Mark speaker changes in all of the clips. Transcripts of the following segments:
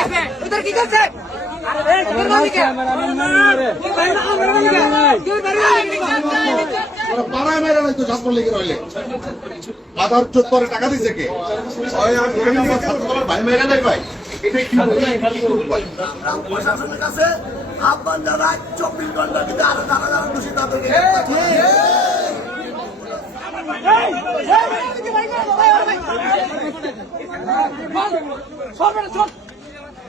Speaker 1: उधर की करते उधर मालिक है क्यों
Speaker 2: ওরা পাড়ায় মেরে নাই তো ছাত্রলীগের হইলে আধার চোদ্দ পরে টাকা দিছে কে ওই আমি আমি আমার ছাত্রদলের ভাই মেরে নাই ভাই এটা কি ভাই
Speaker 3: আমরা প্রশাসনের কাছে আহ্বান জানাই চব্বিশ ঘন্টার ভিতরে আরো যারা যারা দোষী তাদেরকে
Speaker 1: उधर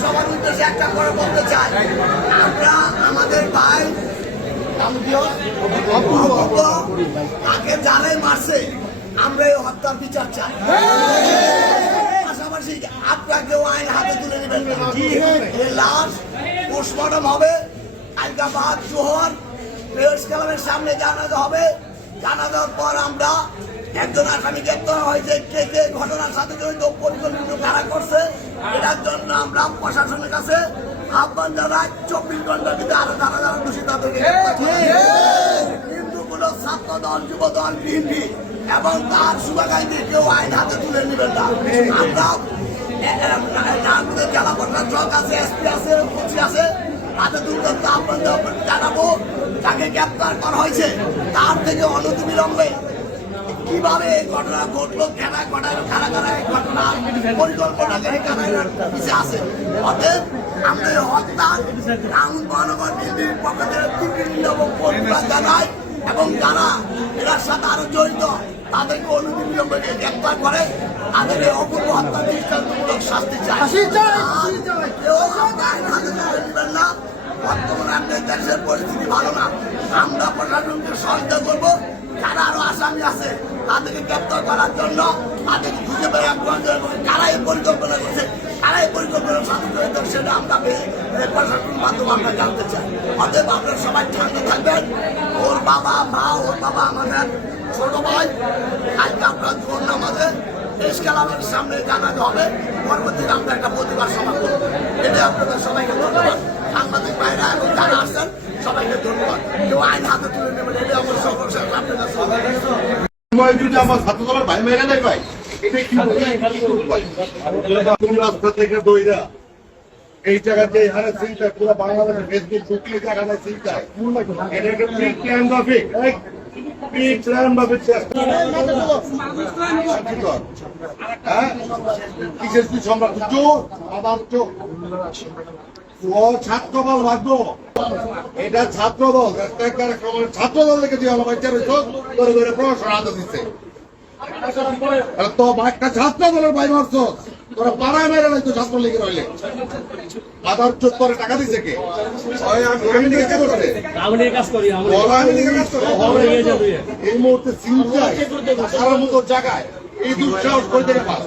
Speaker 3: সবার উদ্দেশ্যে একটা করে বলতে চাই আমরা আমাদের ভাই তাকে জানে মারছে আমরা এই হত্যার বিচার চাই। পাশাপাশি আপনাকেও আইন হাতে লাশ পোস্টমর্টম হবে আলকাবাদ জোহর প্রেস ক্লাবের সামনে জানাতে হবে জানা দেওয়ার পর আমরা একজন আসামি গ্রেপ্তার হয়েছে কে কে ঘটনার সাথে জড়িত পরিকল্পিত কারা করছে এটার জন্য আমরা প্রশাসনের কাছে আহ্বান জানাই চব্বিশ ঘণ্টার ভিতরে আরও যারা যারা দোষী তাদেরকে। কিন্তু কোন ছাত্র দল যুব দল বিএনপি এবং তার শুভাকাঙ্ক্ষী কেউ আইন হাতে তুলে নেবেন না আমরা নারায়ণপুরের জেলা প্রশাসক আছে এসপি আছে ওসি আছে তাদের দুর্গত আহ্বান জানাব যাকে গ্রেপ্তার করা হয়েছে তার থেকে অনতি বিলম্বে কীভাবে এই ঘটনা ঘটলো কেন ঘটায় কারা কারা এই ঘটনা পরিকল্পনা করে কারা এর পিছে আছে অতএব আমরা হত্যা টাউন মহানগর বিএনপির পক্ষ থেকে প্রতিবাদ জানাই এবং যারা এটার সাথে আরও জড়িত, তাদেরকে অনুবিলম্বে গ্রেপ্তার করে তাদের এই অপূর্ব হত্যা দৃষ্টান্তমূলক শাস্তি চাই আর কেউ আইন হাতে তুলে নেবেন না। বর্তমানে আমাদের দেশের পরিস্থিতি ভালো না। আমরা প্রশাসনকে সহায়তা করব। যারা আরও আসামি আছে তাদেরকে গ্রেপ্তার করার জন্য তাদেরকে খুঁজে করতে হবে। কারা এই পরিকল্পনা করছে কারা এই পরিকল্পনার সাথে জড়িত সেটা আমরা প্রশাসনের মাধ্যমে আমরা জানতে চাই। অতএব আপনারা সবাই ঠান্ডা থাকবেন। ওর বাবা মা ওর বাবা আমাদের ছোট ভাই কালকে জোর আমাদের দেশ কালামের সামনে জানাতে হবে। পরবর্তীতে আমরা একটা প্রতিবাদ সভা করব। এটাই আপনাদের সবাইকে ধন্যবাদ। সাংবাদিক ভাইরা যারা আসছেন সবাইকে ধন্যবাদ। কেউ আইন হাতে তুলে নেবেন এটাই আমার সকল সাথে আপনাদের সবাই
Speaker 2: সময় যদি আমার ছাত্রদলের ভাই মেরে নাই ভাই এটা কি রাস্তা থেকে দইরা এই জায়গাতে এখানে পুরো বাংলাদেশের ফেসবুক ঢুকলে এটা একটা প্ল্যান ভাবে হ্যাঁ কিসের কি সম্রাট? চোর আবার চোর ও ছাত্র ভাগ্য এটা ছাত্র দল ছাত্র দল থেকে বাচ্চা রয়েছে প্রশাসন হাতে দিচ্ছে। তো একটা ছাত্র দলের ভাই মারছ। তোরা পাড়ায় মেরে নাই তো ছাত্রলীগের হইলে। আধার চোদ্দ করে টাকা দিছে কে। এই মুহূর্তে সারা মতো জায়গায় এই দুঃসাহস করে পাস?